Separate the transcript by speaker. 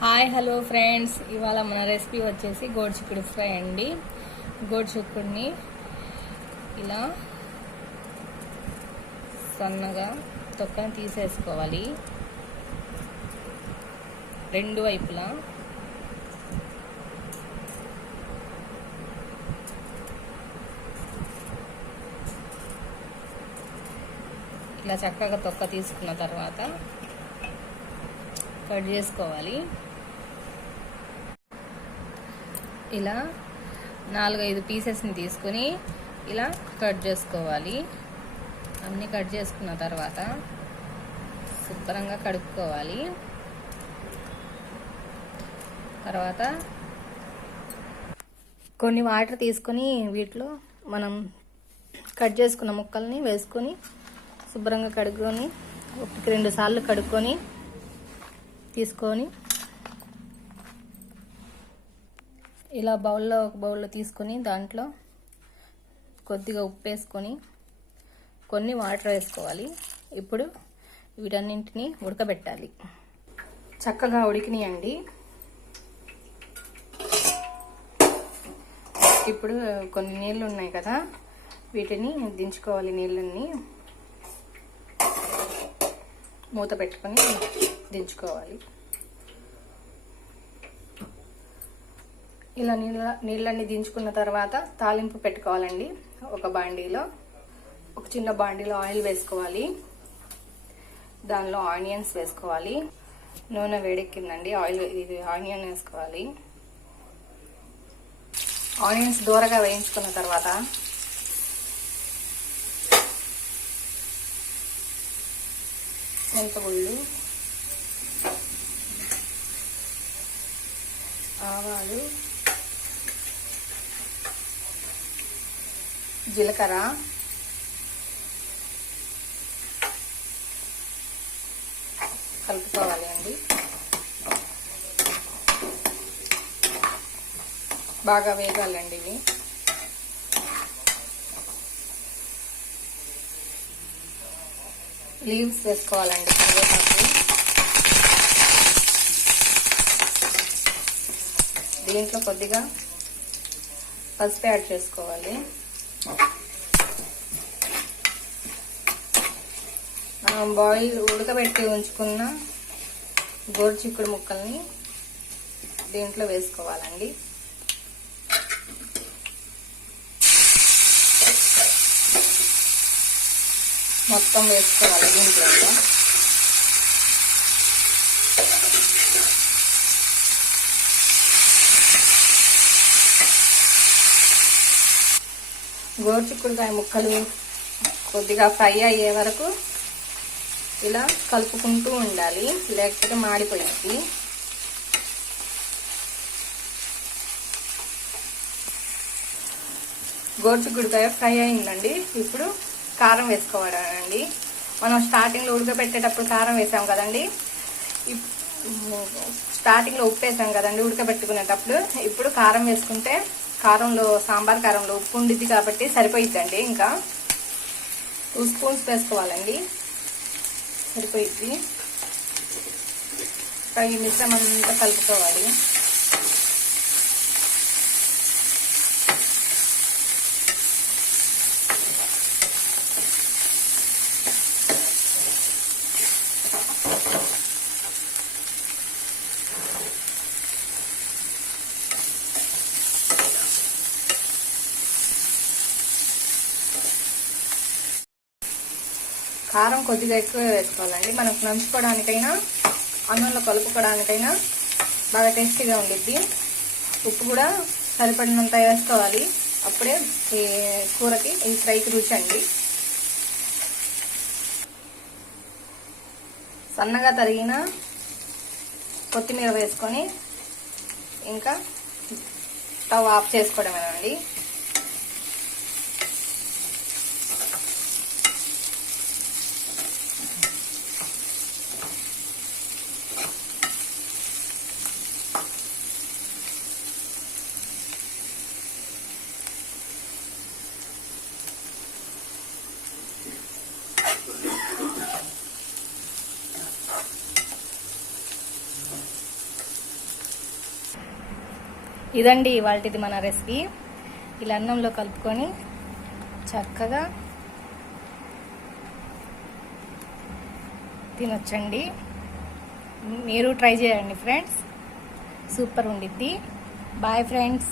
Speaker 1: Hi hello friends. ఇవాళ మన recipe వచ్చేసి గోడుచిక్కుడు ఫ్రై అండి. గోడుచిక్కుడిని ఇలా సన్నగా తొక్కని తీసేసుకోవాలి. రెండు వైపులా ఇలా చక్కగా తొక్క తీసుకున్న తర్వాత కట్ చేసుకోవాలి. ఇలా నాలుగైదు పీసెస్ని తీసుకొని ఇలా కట్ చేసుకోవాలి. అన్నీ కట్ చేసుకున్న తర్వాత శుభ్రంగా కడుక్కోవాలి. తర్వాత కొన్ని వాటర్ తీసుకొని వీటిలో మనం కట్ చేసుకున్న ముక్కల్ని వేసుకొని శుభ్రంగా కడుక్కొని ఒకటికి రెండు సార్లు కడుక్కొని తీసుకొని ఇలా బౌల్లో ఒక బౌల్లో తీసుకొని దాంట్లో కొద్దిగా ఉప్పు వేసుకొని కొన్ని వాటర్ వేసుకోవాలి. ఇప్పుడు వీటన్నింటినీ ఉడకబెట్టాలి. చక్కగా ఉడికినాయండి. ఇప్పుడు కొన్ని నీళ్ళు ఉన్నాయి కదా వీటిని దించుకోవాలి నీళ్ళని మూత పెట్టుకొని దించుకోవాలి. ఇలా నీళ్ళ నీళ్ళన్ని దించుకున్న తర్వాత తాలింపు పెట్టుకోవాలండి. ఒక బాండీలో ఒక చిన్న బాండీలో ఆయిల్ వేసుకోవాలి. దానిలో ఆనియన్స్ వేసుకోవాలి. నూనె వేడెక్కిందండి. ఆయిల్ ఇది ఆనియన్ వేసుకోవాలి. ఆనియన్స్ దూరగా వేయించుకున్న తర్వాత మెంతగుళ్ళు ఆవాలు జీలకర్ర. కలుపుకోవాలి అండి. బాగా వేగాలండి ఇవి. లీవ్స్ వేసుకోవాలండి కరివేపాకు. దీంట్లో కొద్దిగా పసుపు యాడ్ చేసుకోవాలి. మనం బాయిల్ ఉడకబెట్టి ఉంచుకున్న గోరుచిక్కుడు ముక్కల్ని దీంట్లో వేసుకోవాలండి. మొత్తం వేసుకోవాలి దీంట్లో. గోరుచిక్కుడుకాయ ముక్కలు కొద్దిగా ఫ్రై అయ్యే వరకు ఇలా కలుపుకుంటూ ఉండాలి. లేకపోతే మాడిపోయింది గోరుచిక్కుడుకాయ ఫ్రై అయిందండి. ఇప్పుడు కారం వేసుకోవాలండి. మనం స్టార్టింగ్లో ఉడకబెట్టేటప్పుడు కారం వేసాం కదండి. స్టార్టింగ్లో ఉప్పు వేసాం కదండి ఉడకబెట్టుకునేటప్పుడు. ఇప్పుడు కారం వేసుకుంటే కారంలో సాంబార్ కారంలో ఉప్పు ఉండిద్ది కాబట్టి సరిపోయిద్దండి ఇంకా. టూ స్పూన్స్ వేసుకోవాలండి. సరిపోయిద్ది. ఈ మిశ్రమం అంతా కలుపుకోవాలి. కారం కొద్దిగా ఎక్కువ వేసుకోవాలండి. మనకు నంచుకోవడానికైనా అన్నంలో కలుపుకోవడానికైనా బాగా టేస్టీగా ఉండిద్ది. ఉప్పు కూడా సరిపడినంత వేసుకోవాలి. అప్పుడే ఈ కూరకి ఈ ఫ్రైకి రుచి అండి. సన్నగా తరిగిన కొత్తిమీర వేసుకొని ఇంకా స్టవ్ ఆఫ్ చేసుకోవడమేనండి. ఇదండి ఇవాళది మన రెసిపీ. ఇలా అన్నంలో కలుపుకొని చక్కగా తినొచ్చండి. మీరు ట్రై చేయండి ఫ్రెండ్స్. సూపర్ ఉండిద్ది. Bye friends.